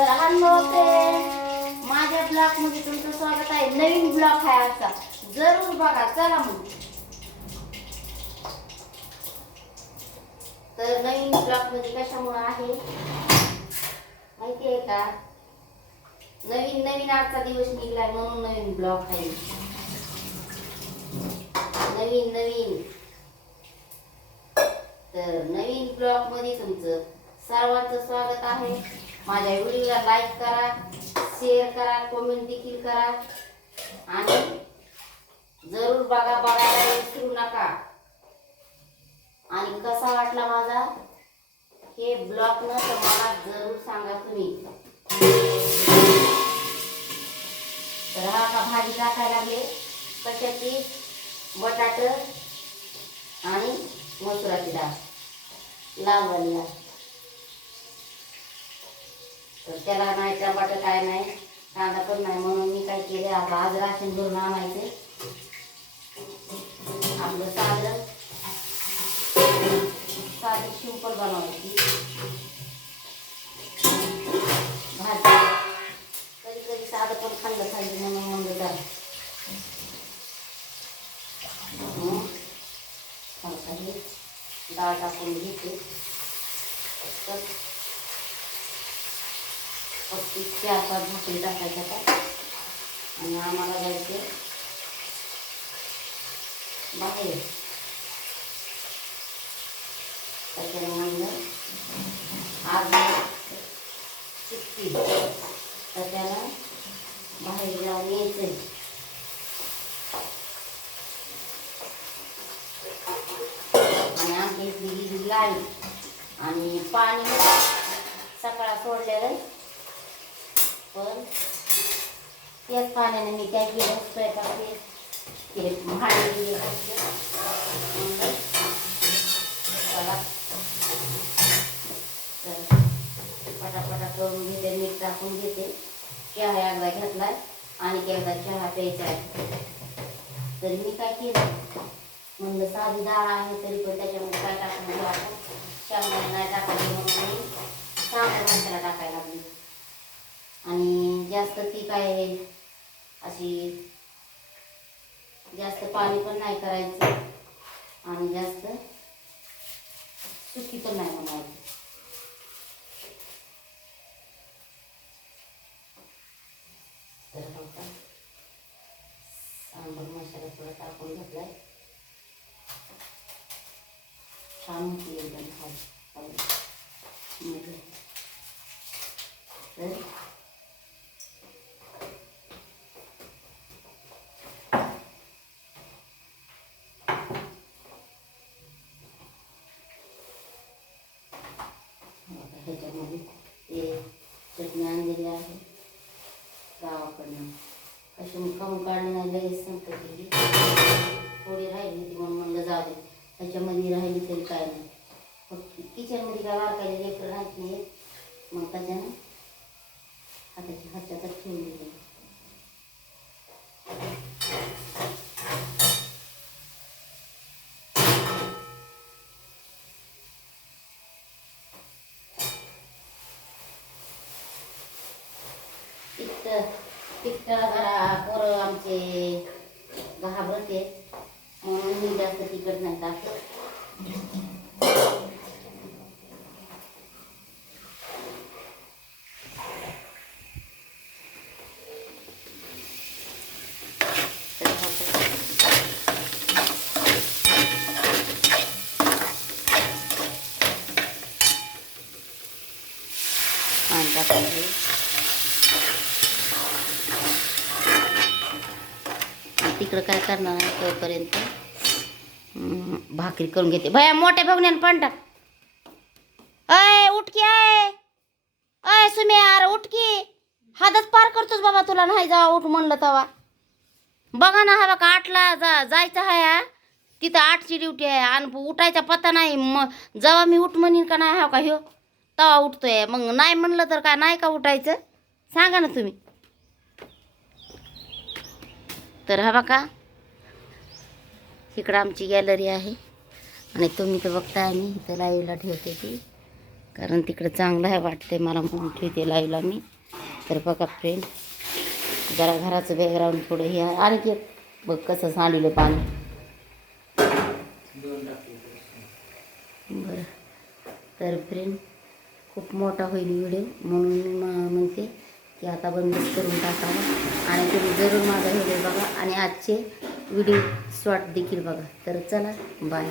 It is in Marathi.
तर हॅलो फ्रेंड माझ्या ब्लॉगमध्ये तुमचं स्वागत आहे. नवीन ब्लॉग आहे आजचा. जरूर बघा. चला मग. तर नवीन ब्लॉगमध्ये कशामुळे आहे? माहिती आहे का? नवीन नवीन आजचा दिवस निघलाय म्हणून नवीन ब्लॉग आहे. नवीन नवीन. तर नवीन ब्लॉगमध्ये तुमचं सर्वांचं स्वागत आहे. माझ्या व्हिडिओला लाईक करा शेअर करा कमेंट देखील करा. आणि जरूर बघा बघायला विसरू नका. आणि कसा वाटला माझा? हे ब्लॉग न तर मला जरूर सांगा तुम्ही. तर हा का भाजी टाकायला लागले. कशाची? बटाट आणि मसुराची डाळ. लावणीला तर त्याला नाही टमाटर काय नाही कांदा पण नाही. म्हणून मी काय केले आता आज राशन भरून आणायचे. आपलं साधं साधी सिंपल बनवायची. भाजी. कधी कधी साधं पण खाल्लं खाल्लं म्हणून म्हणलं तर हे? डाळ टाकून घेते. तर पस्तीस चार पाच भाकरी टाकायच्या का आणि आम्हाला जायचे बाहेर. त्याच्याने आज आज तर त्याला बाहेर जाऊन यायचं आणि आमच्या इथली ही लाइट आणि पाणी सकाळ सोडलेलं पण त्याच पाण्याने मी काय केलं स्वयंपाक ते भांडी तर पटापटा करून घेते मीठ टाकून घेते. चहा एकदा घेतलाय आणि एकदा चहा प्यायचा आहे. तरी मी काय केलं? म्हणलं साधी डाळ आहे तरी पण त्याच्यामध्ये काय टाकणार आपण शेंगदाणे नाही टाकायची म्हणून मी तांबडा मसाला टाकायला लागली. आणि जास्त ती काय अशी जास्त पाणी पण नाही करायचं आणि जास्त सुकी पण नाही बनवायची तर हो सांबर मसाला थोडा टाकून घेतलाय. छान होती एकदम खायमध्ये आता ह्याच्यामध्ये ते चटणी आणलेली आहे गावाकडनं अशी मुखाम काढली नाही लगेच त्याच्यामध्ये किचनमध्ये काय वारकायला लेकर राहत नाही मग त्याच्यानं हाताची हातातच ठेवून दिली तिकट जरा पोरं आमचे घाबरते म्हणून मी जास्त तिखट नाही टाकत तर हा पाणी टाकायचे तिकडं काय करणार आहे तोपर्यंत? भाकरी करून घेते. भया मोठ्या बघण्यान पण टाक अय उठकी आहे अय सुमे अरे उठकी. हातच पार करतोच बाबा तुला. नाही जा उठ म्हणलं तवा. बघा ना हा बघा आठला जा जायचं आहे हा. तिथं आठची ड्युटी आहे. आणि उठायचा पत्ता नाही. मग जेव्हा मी उठ म्हणीन का नाही हा का ह्यो तवा उठतोय. मग नाही म्हणलं तर काय नाही का उठायचं? सांगा ना तुम्ही. तर हा बघा. इकडं आमची गॅलरी आहे. आणि तुम्ही तर बघताय मी इथं लाईव्हला ठेवते ती. कारण तिकडं चांगलं आहे वाटते मला म्हणून ठेवते लाईव्हला मी. तर बघा फ्रेंड जरा घराचं बॅकग्राऊंड थोडं हे आहे. आणि ते बघ कसं सांडलं पाणी. बरं. तर फ्रेंड खूप मोठा होईल व्हिडिओ म्हणून मी म्हणते. की आता बंदच करून टाकावं. आणि तुम्ही जरूर माझा व्हिडिओ बघा. आणि आजचे व्हिडिओ शॉर्ट देखील बघा. तर चला बाय